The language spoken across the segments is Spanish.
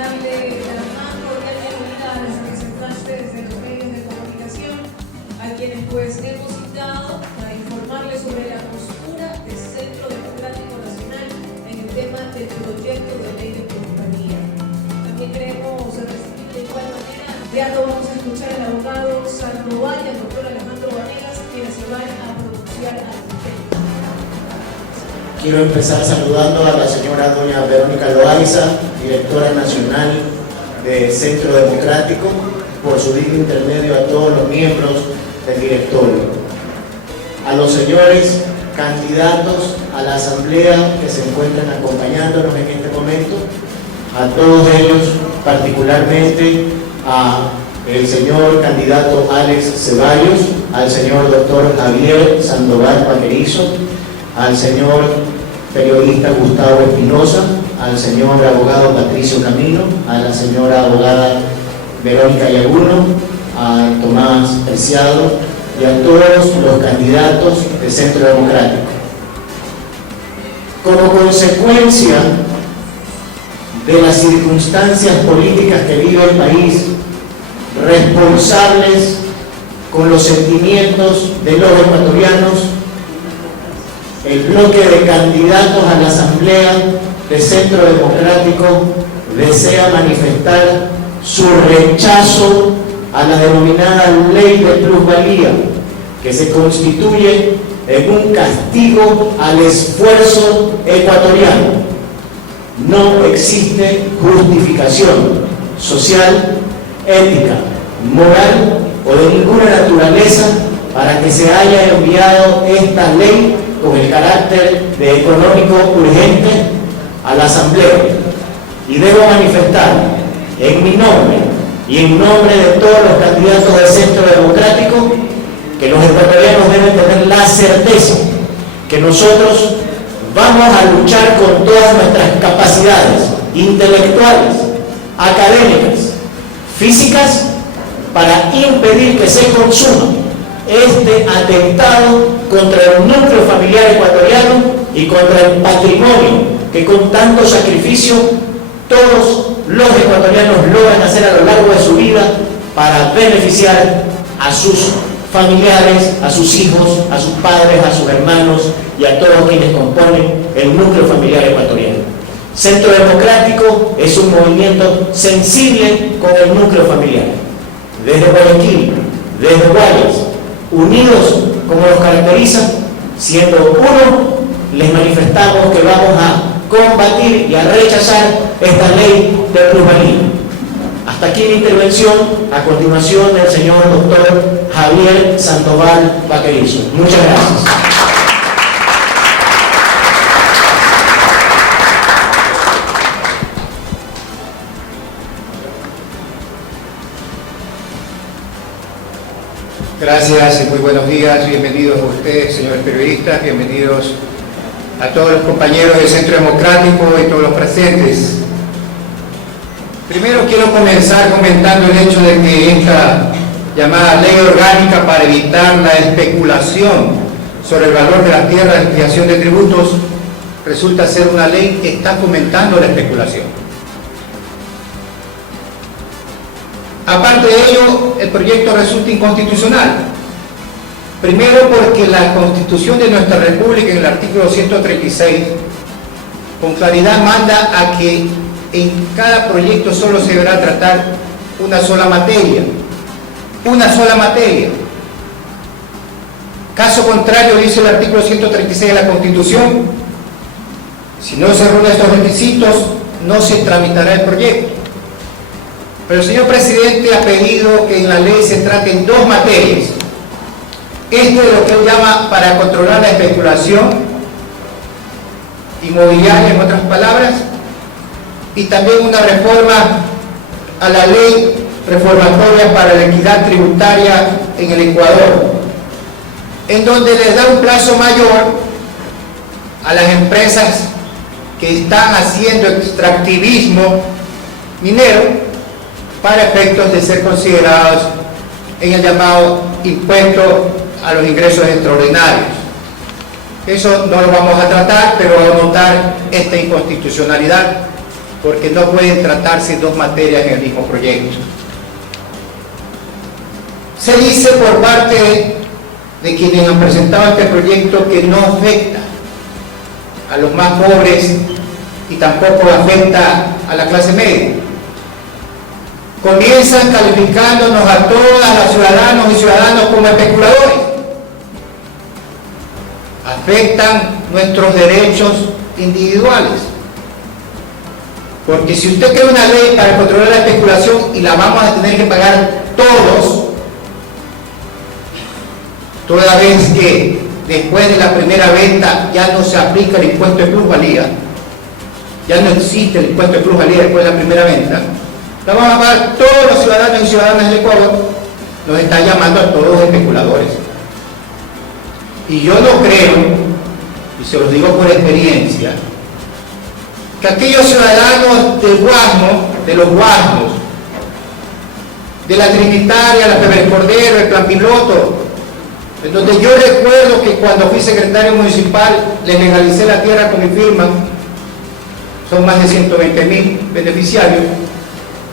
darle la más cordial bienvenida a los representantes de los medios de comunicación, a quienes pues hemos citado para informarles sobre la postura del Centro Democrático Nacional en el tema del proyecto de ley de plusvalía. También queremos recibir de igual manera, ya lo vamos a escuchar al abogado Sandoval y al doctor Alejandro Vanegas, quienes se van a pronunciar al respecto. Quiero empezar saludando a la señora doña Verónica Loaiza, directora nacional del Centro Democrático, por su digno intermedio a todos los miembros del directorio. A los señores candidatos a la asamblea que se encuentran acompañándonos en este momento, a todos ellos, particularmente a el señor candidato Alex Ceballos, al señor doctor Javier Sandoval Vaquerizo, al señor periodista Gustavo Espinosa, al señor abogado Patricio Camino, a la señora abogada Verónica Yaguno, a Tomás Preciado y a todos los candidatos del Centro Democrático. Como consecuencia de las circunstancias políticas que vive el país, responsables con los sentimientos de los ecuatorianos, el bloque de candidatos a la Asamblea del Centro Democrático desea manifestar su rechazo a la denominada ley de plusvalía, que se constituye en un castigo al esfuerzo ecuatoriano. No existe justificación social, ética, moral o de ninguna naturaleza para que se haya enviado esta ley con el carácter de económico urgente a la Asamblea. Y debo manifestar en mi nombre y en nombre de todos los candidatos del Centro Democrático que los ecuatorianos deben tener la certeza que nosotros vamos a luchar con todas nuestras capacidades intelectuales, académicas, físicas, para impedir que se consuma este atentado contra el núcleo familiar ecuatoriano y contra el patrimonio que con tanto sacrificio todos los ecuatorianos logran hacer a lo largo de su vida para beneficiar a sus familiares, a sus hijos, a sus padres, a sus hermanos y a todos quienes componen el núcleo familiar ecuatoriano. Centro Democrático es un movimiento sensible con el núcleo familiar. Desde Guayaquil, desde Guayas, unidos como los caracteriza, siendo uno, les manifestamos que vamos a combatir y a rechazar esta ley de plusvalía. Hasta aquí mi intervención. A continuación, el señor doctor Javier Sandoval Vaquerizo. Muchas gracias. Gracias y muy buenos días. Bienvenidos a ustedes, señores periodistas, bienvenidos a todos los compañeros del Centro Democrático y todos los presentes. Primero quiero comenzar comentando el hecho de que esta llamada ley orgánica para evitar la especulación sobre el valor de las tierras de fijación de tributos resulta ser una ley que está fomentando la especulación. Aparte de ello, el proyecto resulta inconstitucional. Primero porque la Constitución de nuestra República, en el artículo 136, con claridad manda a que en cada proyecto solo se deberá tratar una sola materia. Una sola materia. Caso contrario, dice el artículo 136 de la Constitución, si no se reúnen estos requisitos, no se tramitará el proyecto. Pero el señor presidente ha pedido que en la ley se traten dos materias. Esto es lo que él llama para controlar la especulación inmobiliaria, en otras palabras, y también una reforma a la ley reformatoria para la equidad tributaria en el Ecuador, en donde les da un plazo mayor a las empresas que están haciendo extractivismo minero para efectos de ser considerados en el llamado impuesto a los ingresos extraordinarios. Eso no lo vamos a tratar, pero vamos a notar esta inconstitucionalidad porque no pueden tratarse dos materias en el mismo proyecto. Se dice por parte de quienes han presentado este proyecto que no afecta a los más pobres y tampoco afecta a la clase media. Comienzan calificándonos a todas las ciudadanos y ciudadanos como especuladores. Afectan nuestros derechos individuales. Porque si usted crea una ley para controlar la especulación y la vamos a tener que pagar todos, toda vez que después de la primera venta ya no se aplica el impuesto de plusvalía, ya no existe el impuesto de plusvalía después de la primera venta, la vamos a pagar todos los ciudadanos y ciudadanas del Ecuador. Nos está llamando a todos especuladores. Y yo no creo, y se los digo por experiencia, que aquellos ciudadanos del Guasmo, de los Guasmos, de la Trinitaria, la Pérez Cordero, el Plan Piloto, en donde yo recuerdo que cuando fui secretario municipal les legalicé la tierra con mi firma, son más de 120,000 beneficiarios.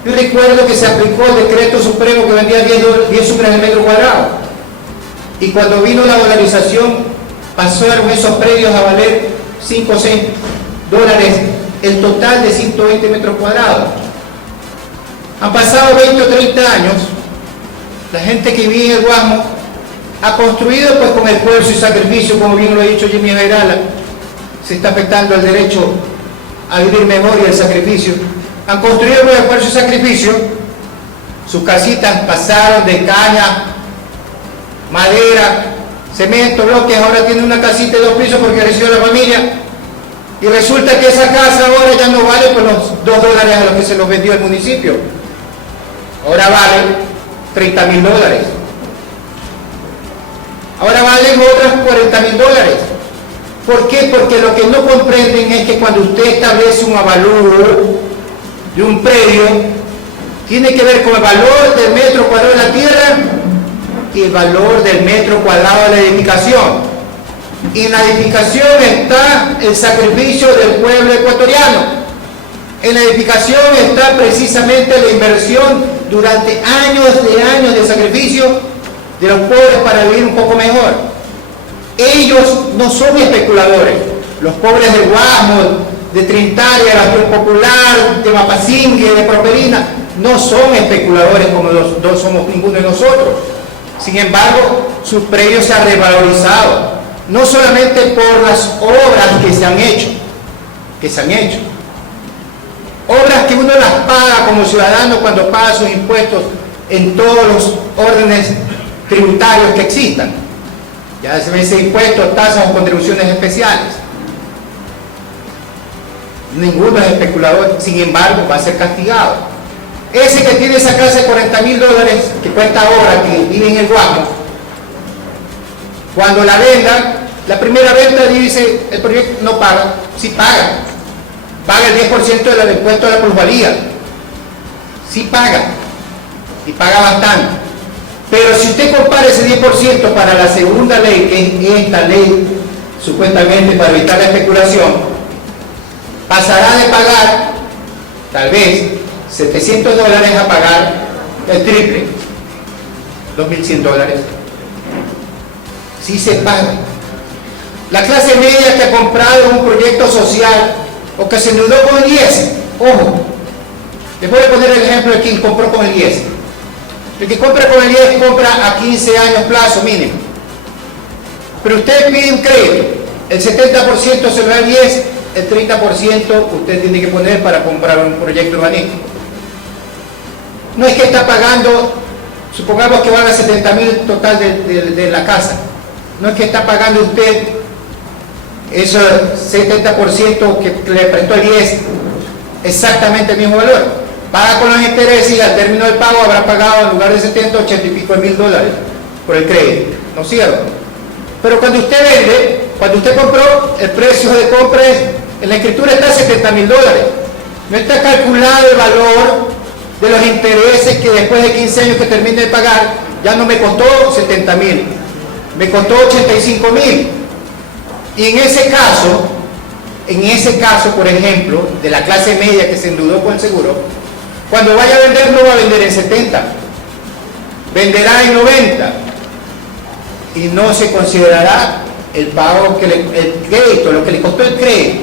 Yo recuerdo que se aplicó el decreto supremo que vendía 10 sucres al metro cuadrado, y cuando vino la dolarización pasaron esos predios a valer 5 o 6 dólares el total de 120 metros cuadrados. Han pasado 20 o 30 años, la gente que vive en el Guasmo ha construido pues con esfuerzo y sacrificio, como bien lo ha dicho Jimmy Jairala, se está afectando el derecho a vivir mejor y el sacrificio. Han construido con esfuerzo y sacrificio, sus casitas pasaron de caña, madera, cemento, bloques, ahora tienen una casita de 2 pisos porque recibió la familia, y resulta que esa casa ahora ya no vale por los 2 dólares a los que se los vendió el municipio, ahora vale 30,000 dólares. Ahora valen otras 40,000 dólares. ¿Por qué? Porque lo que no comprenden es que cuando usted establece un avalúo de un predio, tiene que ver con el valor del metro cuadrado de la tierra y el valor del metro cuadrado de la edificación. Y en la edificación está el sacrificio del pueblo ecuatoriano. En la edificación está precisamente la inversión durante años de sacrificio de los pobres para vivir un poco mejor. Ellos no son especuladores. Los pobres de Guasmo, de Trinitaria, de la Acción Popular, de Mapasingue, de Properina, no son especuladores como los dos somos ninguno de nosotros. Sin embargo, sus predios se han revalorizado, no solamente por las obras que se han hecho, obras que uno las paga como ciudadano cuando paga sus impuestos en todos los órdenes tributarios que existan, ya se ese impuestos, tasas o contribuciones especiales. Ninguno es especulador, sin embargo va a ser castigado. Ese que tiene esa casa de 40,000 dólares que cuesta ahora, que vive en el Guasmo, cuando la venda, la primera venta dice el proyecto no paga, sí paga el 10% del impuesto de la plusvalía, sí paga, y paga bastante. Pero si usted compara ese 10% para la segunda ley, que es esta ley supuestamente para evitar la especulación, pasará de pagar tal vez 700 dólares a pagar el triple, 2.100 dólares. Sí se paga. La clase media que ha comprado un proyecto social o que se endeudó con el IES, ojo, les voy a poner el ejemplo de quien compró con el IES. El que compra con el IES compra a 15 años plazo mínimo. Pero usted pide un crédito, el 70% se lo da el IES, el 30% usted tiene que poner para comprar un proyecto urbanístico. No es que está pagando, supongamos que valga 70,000 total de la casa, no es que está pagando usted ese 70% que le prestó el IES exactamente el mismo valor. Paga con los intereses y al término del pago habrá pagado en lugar de 70, 80 y pico de mil dólares por el crédito, ¿no es cierto? Pero cuando usted vende, cuando usted compró, el precio de compra es, en la escritura está 70,000 dólares. No está calculado el valor de los intereses que después de 15 años que termine de pagar, ya no me costó 70,000, me costó 85,000. Y en ese caso, en ese caso, por ejemplo, de la clase media que se endeudó con el seguro, cuando vaya a vender no va a vender en 70, venderá en 90 y no se considerará el pago, el crédito, lo que le costó el crédito.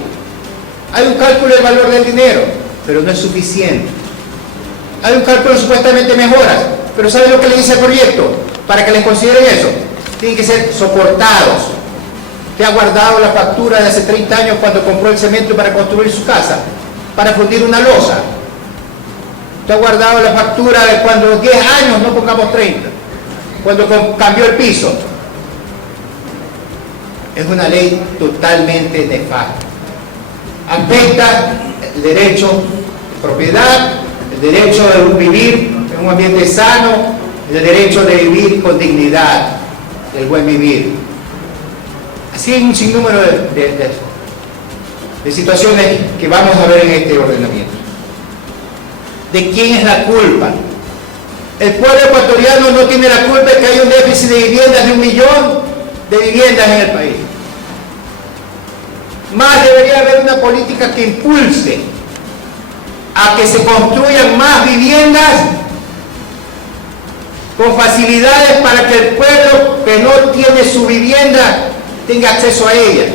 Hay un cálculo del valor del dinero, pero no es suficiente. Hay un cálculo supuestamente mejoras, pero ¿saben lo que le dice el proyecto? Para que les consideren eso, tienen que ser soportados. Usted ha guardado la factura de hace 30 años cuando compró el cemento para construir su casa, para fundir una losa. Usted ha guardado la factura de cuando 10 años, no pongamos 30, cuando cambió el piso. Es una ley totalmente nefasta. Afecta el derecho de propiedad, el derecho de vivir en un ambiente sano, el derecho de vivir con dignidad, el buen vivir. Así hay un sinnúmero de situaciones que vamos a ver en este ordenamiento. ¿De quién es la culpa? El pueblo ecuatoriano no tiene la culpa de que hay un déficit de viviendas de 1 millón de viviendas en el país. Más debería haber una política que impulse a que se construyan más viviendas con facilidades para que el pueblo que no tiene su vivienda tenga acceso a ella.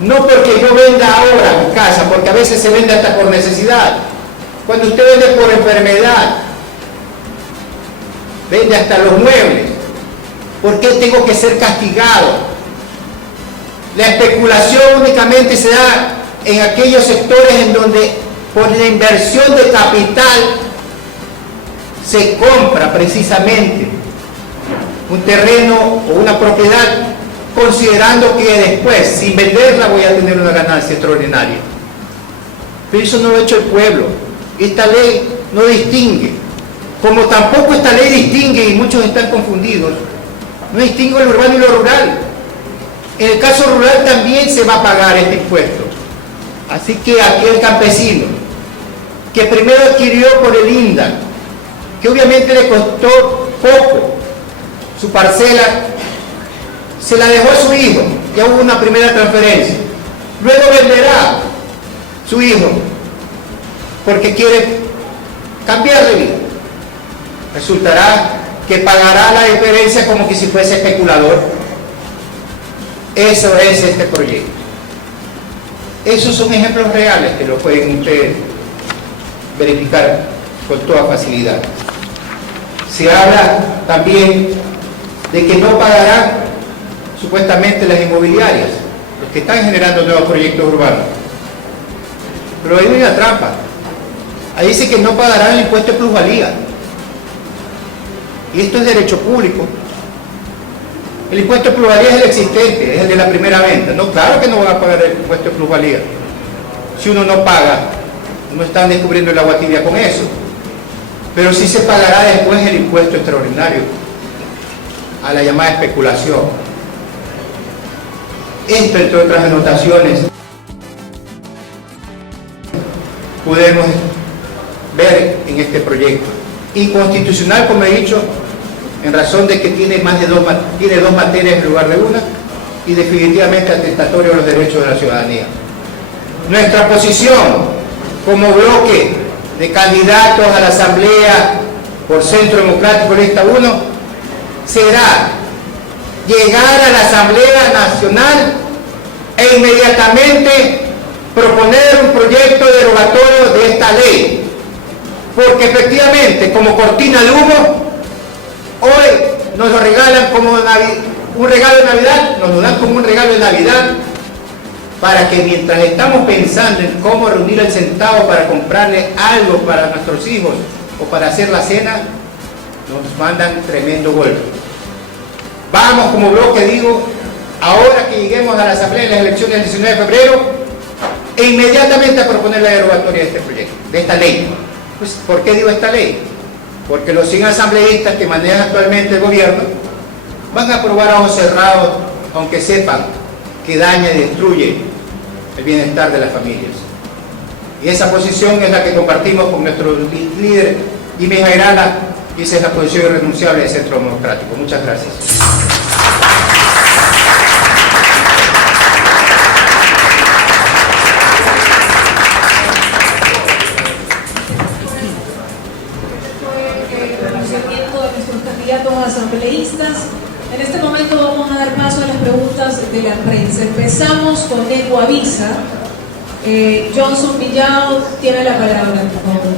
No porque yo venda ahora mi casa, porque a veces se vende hasta por necesidad. Cuando usted vende por enfermedad, vende hasta los muebles. ¿Por qué tengo que ser castigado? La especulación únicamente se da en aquellos sectores en donde por la inversión de capital se compra precisamente un terreno o una propiedad considerando que después, sin venderla, voy a tener una ganancia extraordinaria. Pero eso no lo ha hecho el pueblo. Esta ley no distingue. Como tampoco esta ley distingue, y muchos están confundidos, no distingue lo urbano y lo rural. En el caso rural también se va a pagar este impuesto. Así que aquel campesino que primero adquirió por el INDAC, que obviamente le costó poco su parcela, se la dejó a su hijo, ya hubo una primera transferencia. Luego venderá su hijo porque quiere cambiar de vida. Resultará que pagará la diferencia como que si fuese especulador. Eso es este proyecto. Esos son ejemplos reales que lo pueden ustedes verificar con toda facilidad. Se habla también de que no pagarán supuestamente las inmobiliarias, los que están generando nuevos proyectos urbanos. Pero hay una trampa. Ahí dice que no pagarán el impuesto de plusvalía. Y esto es derecho público. El impuesto de plusvalía es el existente, es el de la primera venta. No, claro que no van a pagar el impuesto de plusvalía. Si uno no paga, no están descubriendo el agua tibia con eso. Pero sí se pagará después el impuesto extraordinario a la llamada especulación. Esto, entre otras anotaciones, podemos ver en este proyecto. Inconstitucional, como he dicho, en razón de que tiene dos materias en lugar de una, y definitivamente atentatorio a los derechos de la ciudadanía. Nuestra posición como bloque de candidatos a la Asamblea por Centro Democrático Lista 1 será llegar a la Asamblea Nacional e inmediatamente proponer un proyecto derogatorio de esta ley, porque efectivamente, como cortina de humo, hoy nos lo regalan como un regalo de Navidad, nos lo dan como un regalo de Navidad, para que mientras estamos pensando en cómo reunir el centavo para comprarle algo para nuestros hijos o para hacer la cena, nos mandan tremendo golpe. Vamos como bloque, digo, ahora que lleguemos a la Asamblea en las elecciones del 19 de febrero, e inmediatamente a proponer la derogatoria de este proyecto, de esta ley. Pues, ¿por qué digo esta ley? Porque los 100 asambleístas que manejan actualmente el gobierno van a aprobar a ojos cerrados, aunque sepan que daña y destruye el bienestar de las familias. Y esa posición es la que compartimos con nuestro líder, Jimmy Jairala, y esa es la posición irrenunciable del Centro Democrático. Muchas gracias. de la prensa. Empezamos con Ecoavisa. Johnson Villao tiene la palabra, por favor.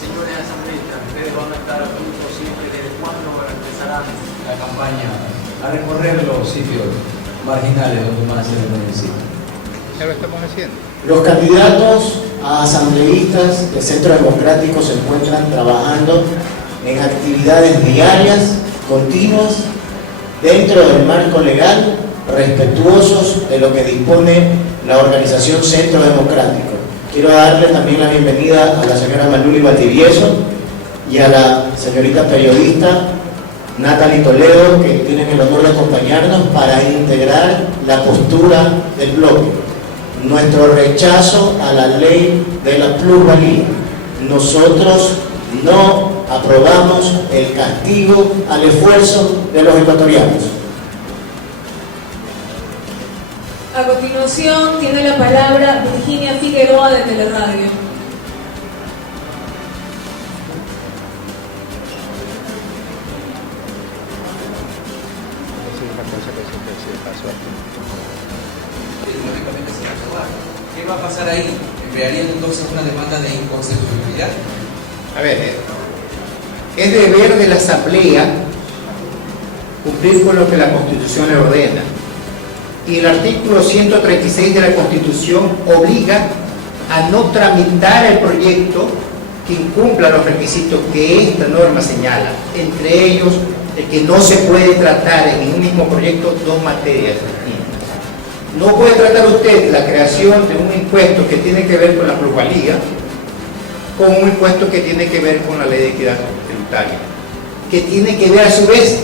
Señores asambleístas, ustedes van a estar a punto siempre. ¿Desde cuándo empezará la campaña a recorrer los sitios marginales donde más se les necesita? Ya lo estamos haciendo. Los candidatos a asambleístas del Centro Democrático se encuentran trabajando en actividades diarias, continuas, dentro del marco legal, respetuosos de lo que dispone la organización Centro Democrático. Quiero darle también la bienvenida a la señora Maluli Valdivieso y a la señorita periodista Natalie Toledo, que tienen el honor de acompañarnos para integrar la postura del bloque. Nuestro rechazo a la ley de la plusvalía. Nosotros no aprobamos el castigo al esfuerzo de los ecuatorianos. A continuación tiene la palabra Virginia Figueroa de Teleradio. ¿Qué va a pasar ahí? ¿Crearían entonces una demanda de inconstitucionalidad? A ver, es deber de la Asamblea cumplir con lo que la Constitución le ordena. Y el artículo 136 de la Constitución obliga a no tramitar el proyecto que incumpla los requisitos que esta norma señala. Entre ellos, el que no se puede tratar en un mismo proyecto dos materias distintas. No puede tratar usted la creación de un impuesto que tiene que ver con la plusvalía con un impuesto que tiene que ver con la ley de equidad tributaria, que tiene que ver a su vez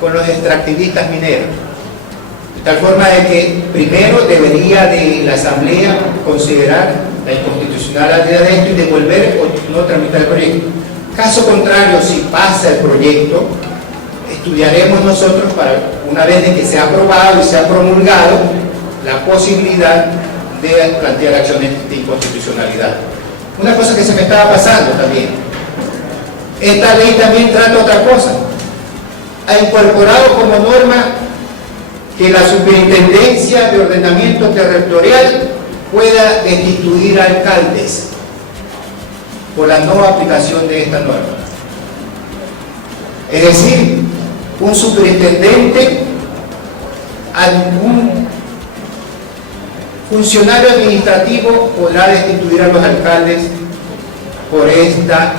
con los extractivistas mineros. De tal forma de que primero debería de la Asamblea considerar la inconstitucionalidad de esto y devolver o no tramitar el proyecto. Caso contrario, si pasa el proyecto, estudiaremos nosotros para, una vez de que sea aprobado y sea promulgado, la posibilidad de plantear acciones de inconstitucionalidad. Una cosa que se me estaba pasando también, esta ley también trata otra cosa. Ha incorporado como norma que la Superintendencia de Ordenamiento Territorial pueda destituir a alcaldes por la no aplicación de esta norma. Es decir, un superintendente, algún funcionario administrativo podrá destituir a los alcaldes por esta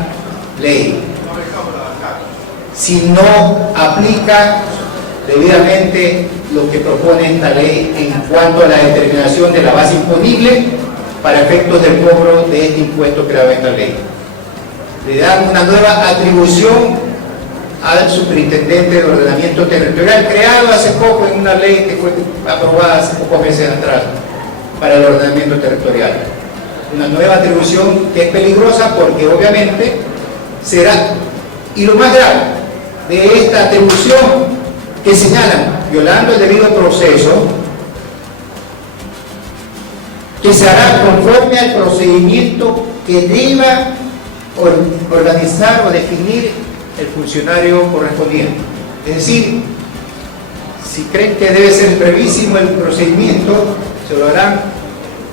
ley si no aplica debidamente lo que propone esta ley en cuanto a la determinación de la base imponible para efectos del cobro de este impuesto creado en esta ley. Le dan una nueva atribución al superintendente de ordenamiento territorial, creado hace poco en una ley que fue aprobada hace pocos meses atrás para el ordenamiento territorial. Una nueva atribución que es peligrosa porque obviamente será, y lo más grave de esta atribución que señalan, violando el debido proceso, que se hará conforme al procedimiento que deba organizar o definir el funcionario correspondiente. Es decir, si creen que debe ser brevísimo el procedimiento, se lo harán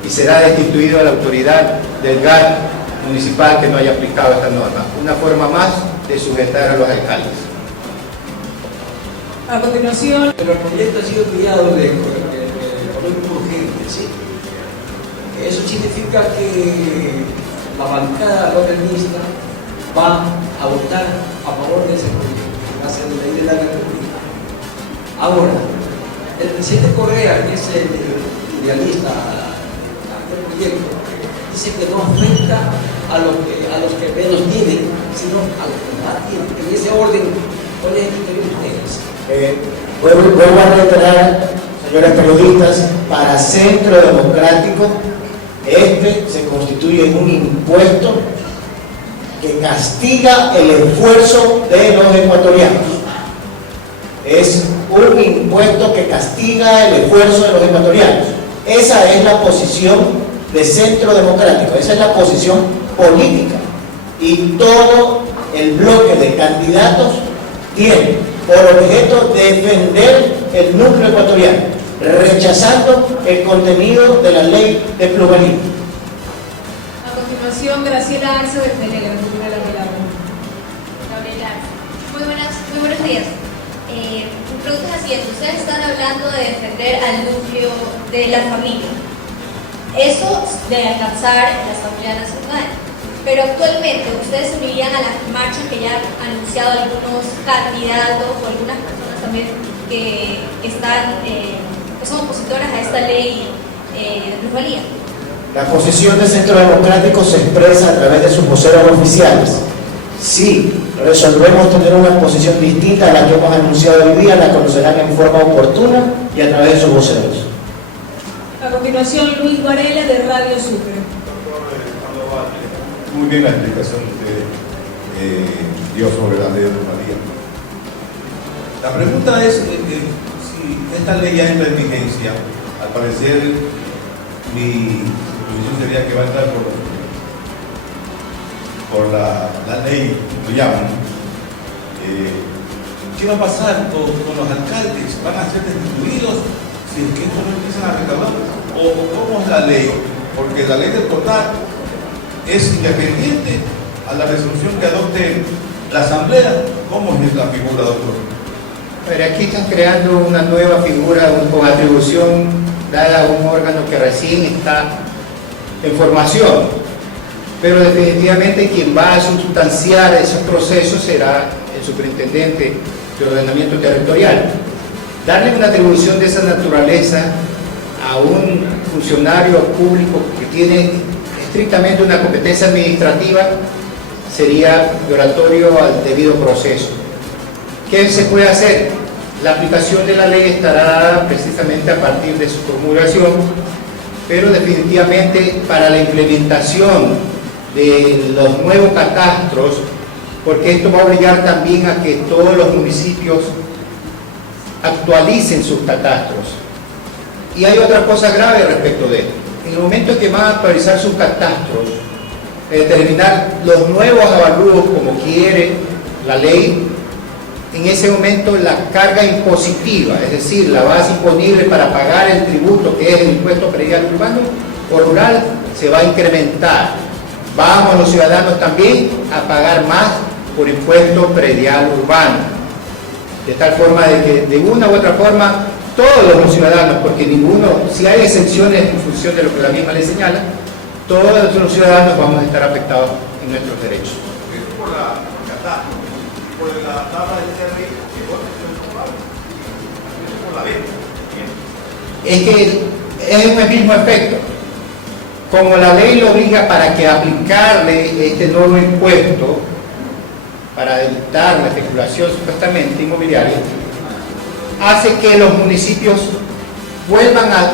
y será destituido a la autoridad del GAT municipal que no haya aplicado esta norma. Una forma más de sujetar a los alcaldes. A continuación, Pero el proyecto ha sido enviado de urgente, ¿sí? Eso significa que la bancada local va a votar a favor de ese proyecto, va a ser la ley de la República. Ahora, el presidente Correa, que es el idealista del proyecto, dice que no afecta a los que menos tienen, sino a los que más tienen. En ese orden, ¿cuál es el criterio de ustedes? Vuelvo a reiterar, señores periodistas, para Centro Democrático, este se constituye en un impuesto que castiga el esfuerzo de los ecuatorianos. Es un impuesto que castiga el esfuerzo de los ecuatorianos. Esa es la posición de Centro Democrático, esa es la posición política. Y todo el bloque de candidatos tiene por objeto defender el núcleo ecuatoriano, rechazando el contenido de la ley de plusvalía. A continuación, Graciela Arce de Telegram, tiene la palabra. Gabriela Arce. Muy buenos días. Mi pregunta es la siguiente. Ustedes están hablando de defender al núcleo de la familia. Eso de alcanzar la Asamblea Nacional. Pero actualmente, ¿ustedes se unirían a la marcha que ya han anunciado algunos candidatos o algunas personas también que son opositoras a esta ley de plusvalía? La posición del Centro Democrático se expresa a través de sus voceros oficiales. Si resolvemos tener una posición distinta a la que hemos anunciado hoy día, la conocerán en forma oportuna y a través de sus voceros. A continuación, Luis Varela de Radio Sucre. Muy bien la explicación que usted dio sobre la ley de plusvalía. La pregunta es si esta ley ya entra en vigencia. Al parecer, mi posición sería que va a entrar por la ley, lo llaman. ¿Qué va a pasar con los alcaldes? ¿Van a ser destituidos si es que esto no empiezan a recaudar? ¿O cómo es la ley? Porque la ley del total es independiente a la resolución que adopte la Asamblea. ¿Cómo es la figura, doctor? Pero aquí están creando una nueva figura con atribución dada a un órgano que recién está en formación. Pero definitivamente quien va a sustanciar esos procesos será el superintendente de ordenamiento territorial. Darle una atribución de esa naturaleza a un funcionario público que tiene estrictamente una competencia administrativa sería violatorio al debido proceso. ¿Qué se puede hacer? La aplicación de la ley estará dada precisamente a partir de su promulgación, pero definitivamente para la implementación de los nuevos catastros, porque esto va a obligar también a que todos los municipios actualicen sus catastros. Y hay otra cosa grave respecto de esto. En el momento que van a actualizar sus catastros, determinar los nuevos avalúos como quiere la ley, en ese momento la carga impositiva, es decir, la base imponible para pagar el tributo que es el impuesto predial urbano o rural, se va a incrementar. Vamos los ciudadanos también a pagar más por impuesto predial urbano, de tal forma de que de una u otra forma todos los ciudadanos, porque ninguno, si hay excepciones en función de lo que la misma ley señala, todos los ciudadanos vamos a estar afectados en nuestros derechos. Es por la catástrofe, por la tabla de CRI, por la venta. Es que es el mismo efecto. Como la ley lo obliga para que aplicarle este nuevo impuesto para evitar la especulación supuestamente inmobiliaria, hace que los municipios vuelvan a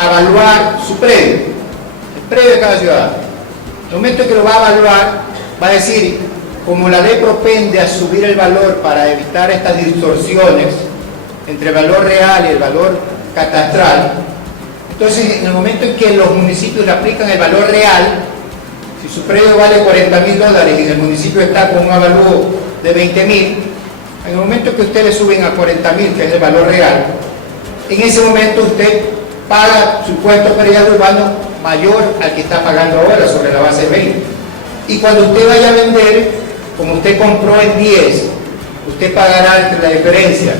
evaluar su predio, el predio de cada ciudadano. En el momento que lo va a evaluar, va a decir, como la ley propende a subir el valor para evitar estas distorsiones entre el valor real y el valor catastral, entonces en el momento en que los municipios le aplican el valor real, si su predio vale $40.000 y el municipio está con un avalúo de 20.000, en el momento que usted le suben a 40.000, que es el valor real, en ese momento usted paga su impuesto predial urbano mayor al que está pagando ahora sobre la base de 20. Y cuando usted vaya a vender, como usted compró en 10, usted pagará entre la diferencia.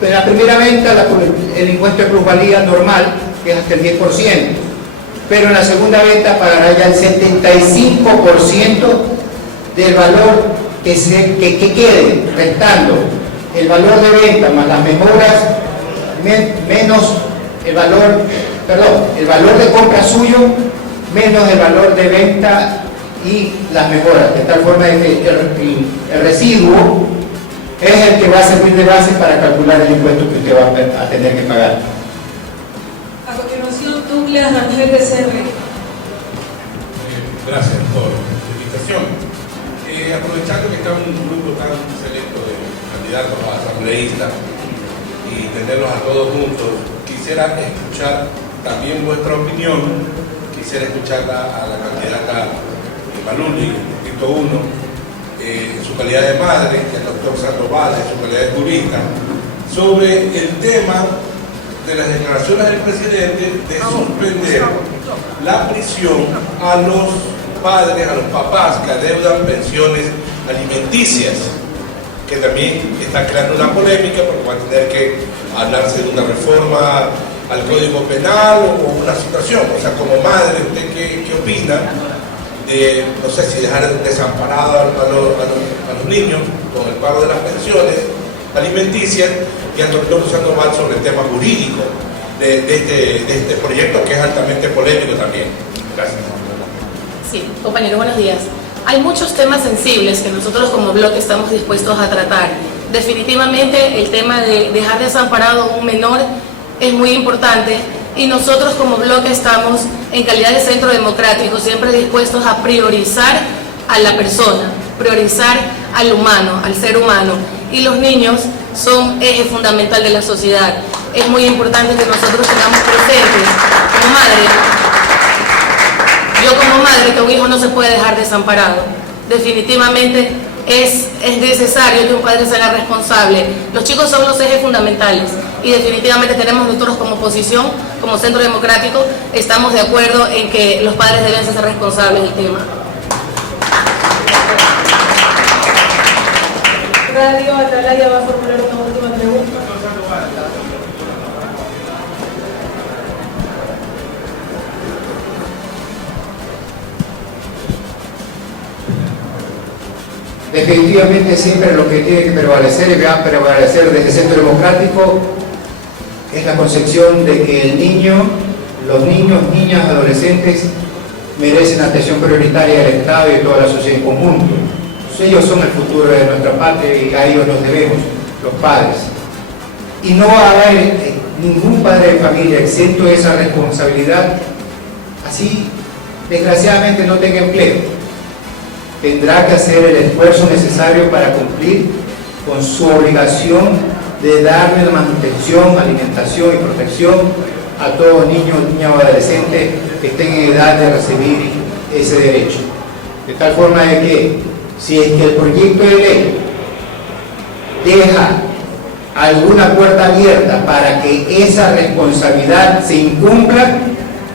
En la primera venta, el impuesto de plusvalía normal, que es hasta el 10%, pero en la segunda venta pagará ya el 75% del valor que quede, restando el valor de venta más las mejoras, menos el valor, el valor de compra suyo, menos el valor de venta y las mejoras, de tal forma de que el residuo es el que va a servir de base para calcular el impuesto que usted va a tener que pagar. A continuación, Douglas Ángel de CR. Gracias por la invitación. Aprovechando que está un grupo tan selecto de candidatos a asambleístas y tenerlos a todos juntos, quisiera escuchar también vuestra opinión, quisiera escucharla a la candidata Maluli, Distrito 1, en su calidad de madre, y al doctor Sandoval en su calidad de jurista, sobre el tema de las declaraciones del presidente de suspender la prisión a los padres, a los papás que adeudan pensiones alimenticias, que también está creando una polémica porque va a tener que hablarse de una reforma al Código Penal o una situación. O sea, como madre, ¿usted qué opina de, no sé, si dejar desamparado a los niños con el pago de las pensiones alimenticias, y al doctor Sandoval sobre el tema jurídico de este proyecto que es altamente polémico también? Gracias. Sí, compañero, buenos días. Hay muchos temas sensibles que nosotros como bloque estamos dispuestos a tratar. Definitivamente el tema de dejar desamparado a un menor es muy importante, y nosotros como bloque estamos en calidad de centro democrático siempre dispuestos a priorizar a la persona, priorizar al humano, al ser humano, y los niños son eje fundamental de la sociedad. Es muy importante que nosotros tengamos presentes como madre. Yo como madre, que un hijo no se puede dejar desamparado. Definitivamente es necesario que un padre sea responsable. Los chicos son los ejes fundamentales, y definitivamente tenemos nosotros como oposición, como centro democrático, estamos de acuerdo en que los padres deben ser responsables del tema. Radio Atalaya va a formular una última pregunta. Definitivamente siempre lo que tiene que prevalecer y va a prevalecer desde el Centro Democrático es la concepción de que el niño, los niños, niñas, adolescentes merecen atención prioritaria del Estado y de toda la sociedad en conjunto. Ellos son el futuro de nuestra patria y a ellos nos debemos, los padres. Y no va a haber ningún padre de familia exento de esa responsabilidad, así desgraciadamente no tenga empleo. Tendrá que hacer el esfuerzo necesario para cumplir con su obligación de darle la manutención, alimentación y protección a todos niños, niñas o adolescentes que estén en edad de recibir ese derecho. De tal forma de que, si es que el proyecto de ley deja alguna puerta abierta para que esa responsabilidad se incumpla,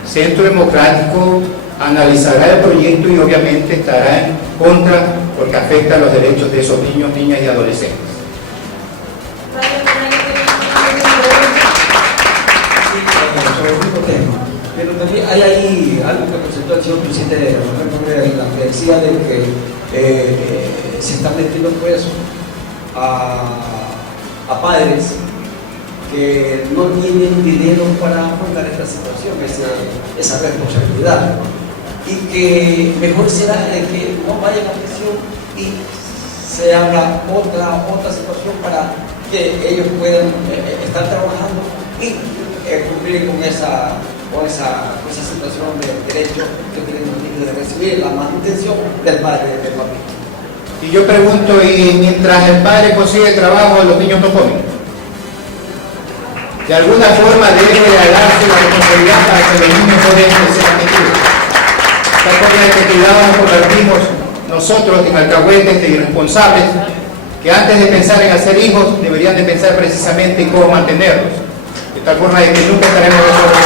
Centro Democrático analizará el proyecto y obviamente estará en contra porque afecta a los derechos de esos niños, niñas y adolescentes. Sobre el mismo tema, pero también hay ahí algo que presentó el señor presidente de la que decía de que se están metiendo presos a padres que no tienen dinero para afrontar esta situación, esa responsabilidad, y que mejor será que no vayan a prisión y se haga otra situación para que ellos puedan estar trabajando y cumplir con esa situación de derecho que tienen los niños de recibir la manutención del padre del familia. Y yo pregunto, ¿y mientras el padre consigue trabajo, los niños no comen? De alguna forma debe darse la responsabilidad para que los niños no dejen de ser atendidos. Esta forma de cuidado nos convertimos nosotros en alcahuetes de irresponsables que antes de pensar en hacer hijos deberían de pensar precisamente en cómo mantenerlos. De tal forma de que nunca estaremos resolviendo